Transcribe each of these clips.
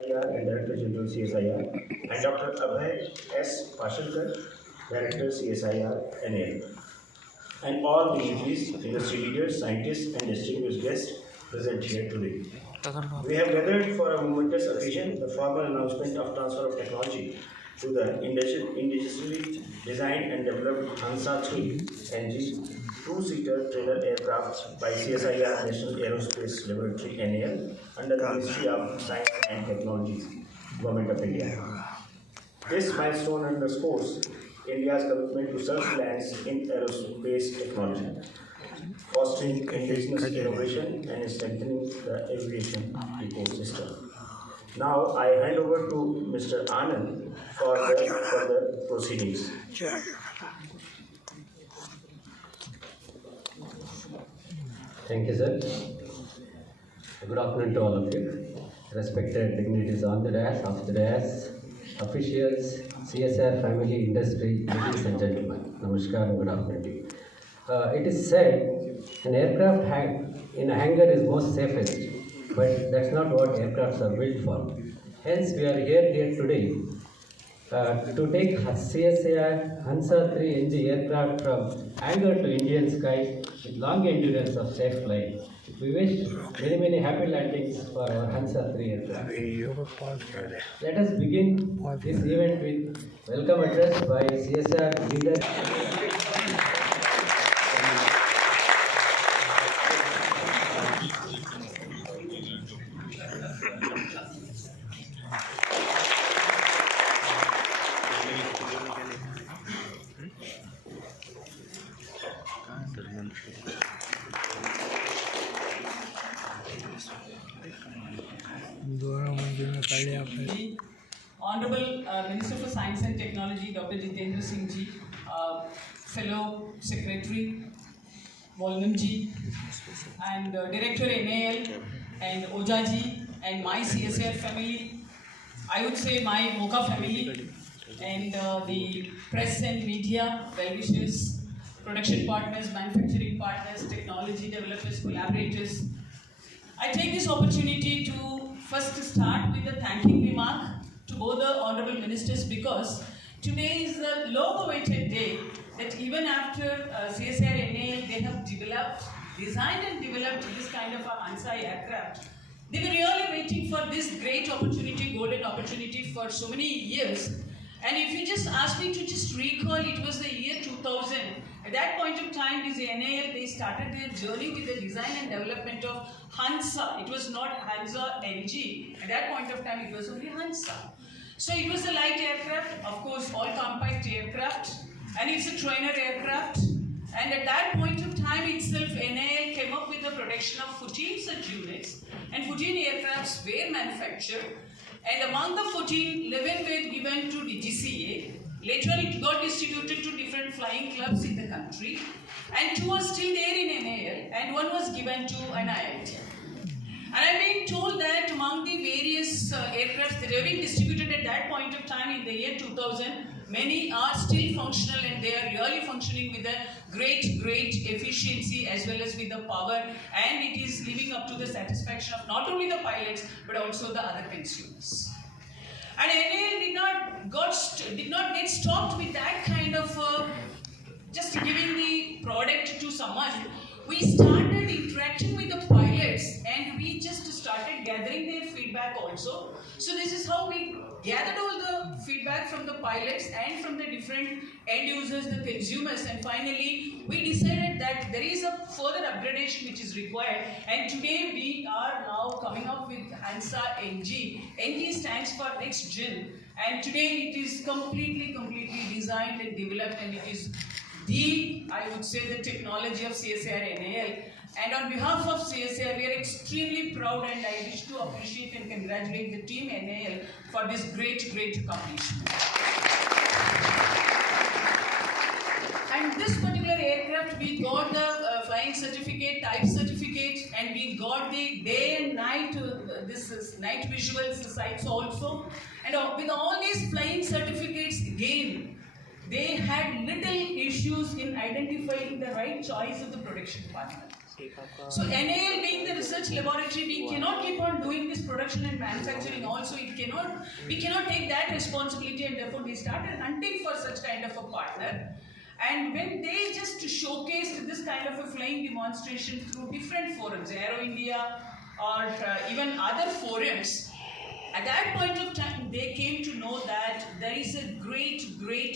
CSIR and Director General CSIR, and Dr. Abhay S. Pashalkar, Director CSIR NAL, and all dignitaries, industry leaders, scientists, and distinguished guests present here today. We have gathered for a momentous occasion, the formal announcement of transfer of technology to the indigenously designed and developed Hansa 3 NG two-seater trainer aircraft by CSIR National Aerospace Laboratory NAL under the Ministry of Science and Technology, Government of India. This milestone underscores India's commitment to self-reliance in aerospace technology, fostering indigenous innovation and strengthening the aviation ecosystem. Now I hand over to Mr. Anand for the further proceedings. Thank you, sir. Good afternoon to all of you. Respected dignitaries on the dais, off the dais, officials, CSR family, industry, ladies and gentlemen. Namaskar and good afternoon to you. It is said an aircraft in a hangar is most safest, but that's not what aircrafts are built for. Hence, we are here today to take CSIR Hansa 3 NG aircraft from hangar to Indian sky with long endurance of safe flight. We wish many happy landings for our Hansa 3 aircraft. Let us begin this event with welcome address by CSR leader. The Honorable Minister for Science and Technology, Dr. Jitendra Singh Ji, fellow Secretary Volnam Ji, and Director NAL, and Oja Ji, and my CSR family, I would say my Mocha family, and the press and media, well-wishers, production partners, manufacturing partners, technology developers, collaborators. I take this opportunity to first start with a thanking remark to both the honorable ministers, because today is the long-awaited day that even after CSIR NAL, they have designed and developed this kind of a Hansa aircraft. They were really waiting for this great opportunity, golden opportunity for so many years. And if you just ask me to just recall, it was the year 2000. At that point of time, this NAL, they started their journey with the design and development of Hansa. It was not Hansa NG. At that point of time, it was only Hansa. So it was a light aircraft, of course, all compact aircraft, and it's a trainer aircraft. And at that point of time itself, NAL came up with the production of 14 such units, and 14 aircrafts were manufactured. And among the 14, 11 were given to DGCA. Later on, it got distributed to different flying clubs in the country, and 2 are still there in NAL, and 1 was given to an IIT. And I'm being told that among the various aircrafts that were being distributed at that point of time in the year 2000, many are still functional, and they are really functioning with a great efficiency as well as with the power, and it is living up to the satisfaction of not only the pilots but also the other consumers. And NAL did not get stopped with that kind of just giving the product to someone. We started interacting with the pilots, and we just started gathering their feedback also. So this is how we gathered all the feedback from the pilots and from the different end users, the consumers, and finally we decided that there is a further upgradation which is required, and today we are now coming up with Hansa NG. NG stands for next gen, and today it is completely designed and developed, and it is I would say, the technology of CSIR NAL. And on behalf of CSIR, we are extremely proud, and I wish to appreciate and congratulate the team NAL for this great accomplishment. And this particular aircraft, we got the flying certificate, type certificate, and we got the day and night, this is night visuals sites also. And with all these flying certificates, again, they had little issues in identifying the right choice of the production partner. So NAL being the research laboratory, we cannot keep on doing this production and manufacturing also. We cannot take that responsibility, and therefore we started hunting for such kind of a partner. And when they just showcased this kind of a flying demonstration through different forums, Aero India or even other forums, at that point of time, they came to know that there is a great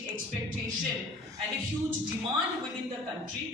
expectation and a huge demand within the country.